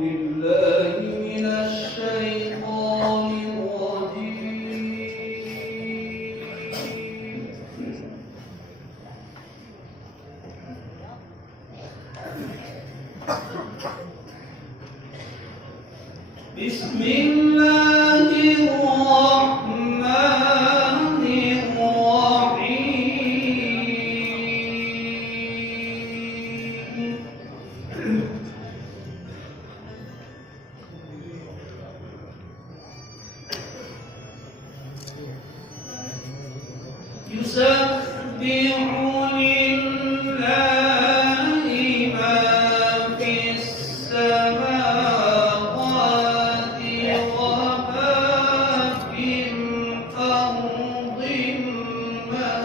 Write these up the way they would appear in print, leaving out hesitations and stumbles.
بالله من الشيطان الرجيم. بسم الله الرحمن الرحيم. يسبح لله ما في السماوات وما في الأرض الملك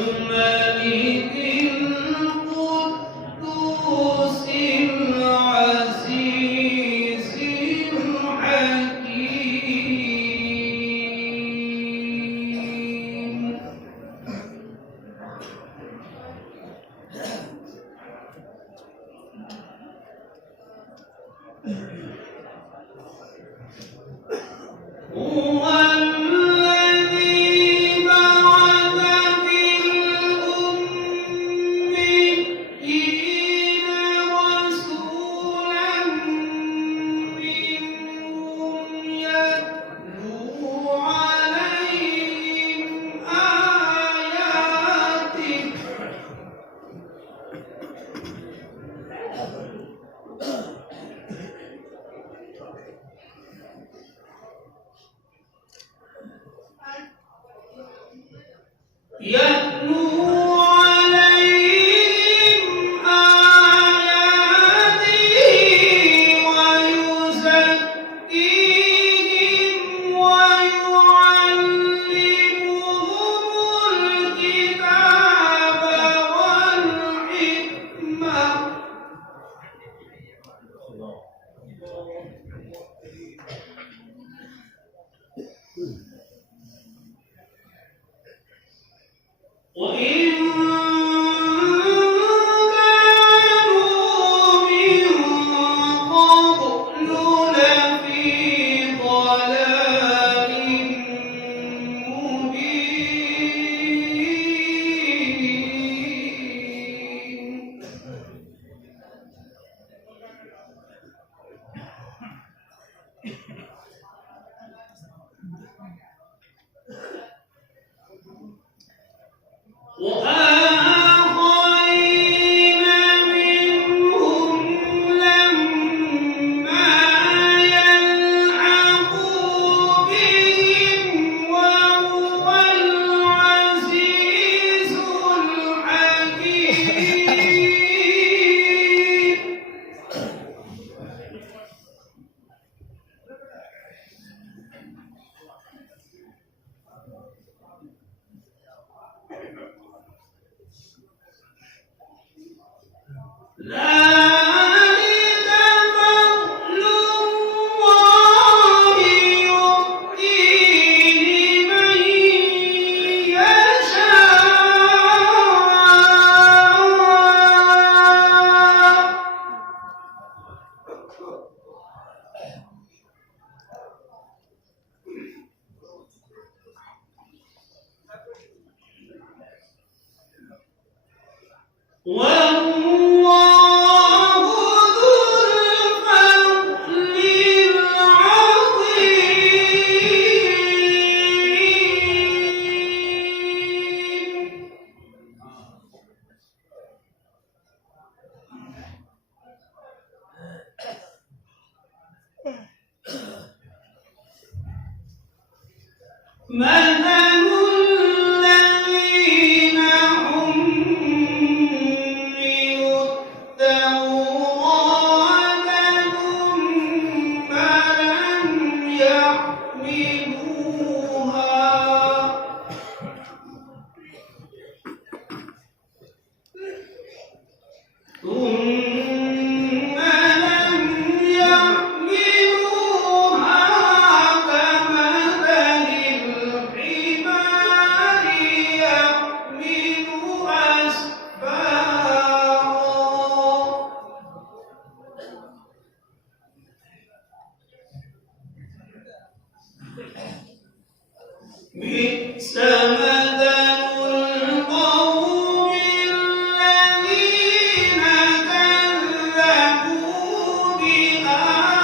الملك القدوس العزيز الحكيم. هو الذي بعث في الأميين رسولا منهم يتلو عليهم آياته ويزكيهم ويعلمهم الكتاب والحكمة وإن كانوا من قبل لفي ضلال مبين. وآخرين منهم لما يلحقوا بهم وهو العزيز الحكيم. ذلك فضل الله يؤتيه من يشاء. والله ذو الفضل العظيم. مثل الذين حملوا التوراة ثم لم يحملوها كمثل الحمار بئس مثل القوم الذين كذبوا بآيات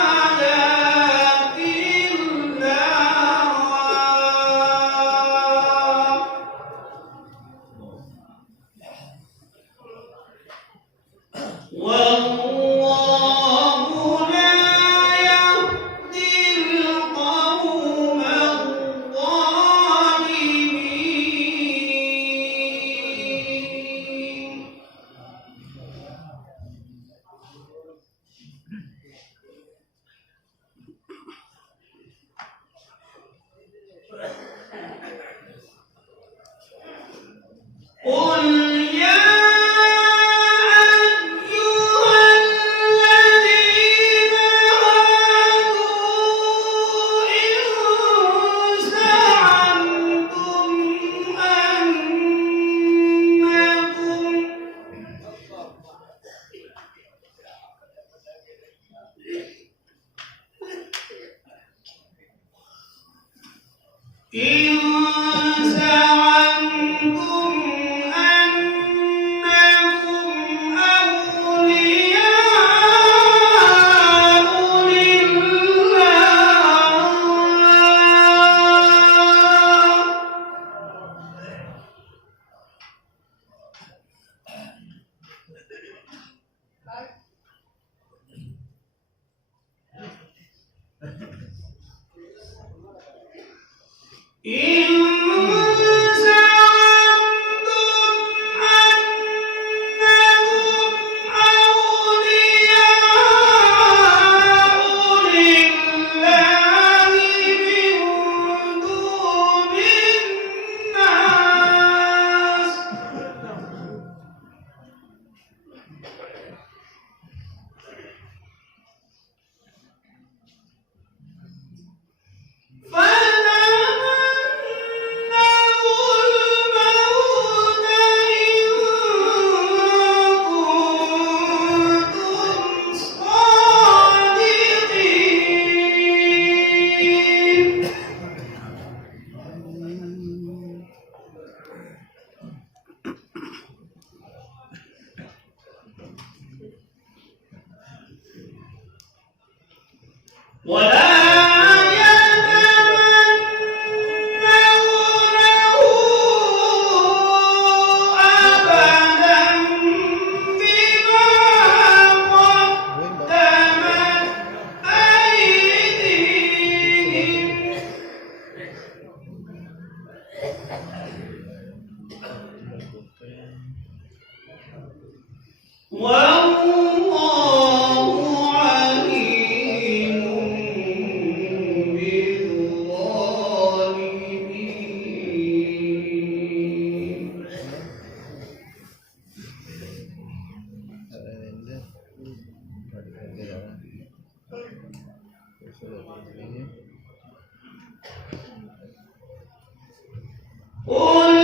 الله والله لا يهدي القوم الظالمين قل يا أيها الذين هادوا إن زعمتم أنكم أولياء لله ولا يتمنونه أبدا بما قدمت أيديهم والله عليم بالظالمين قل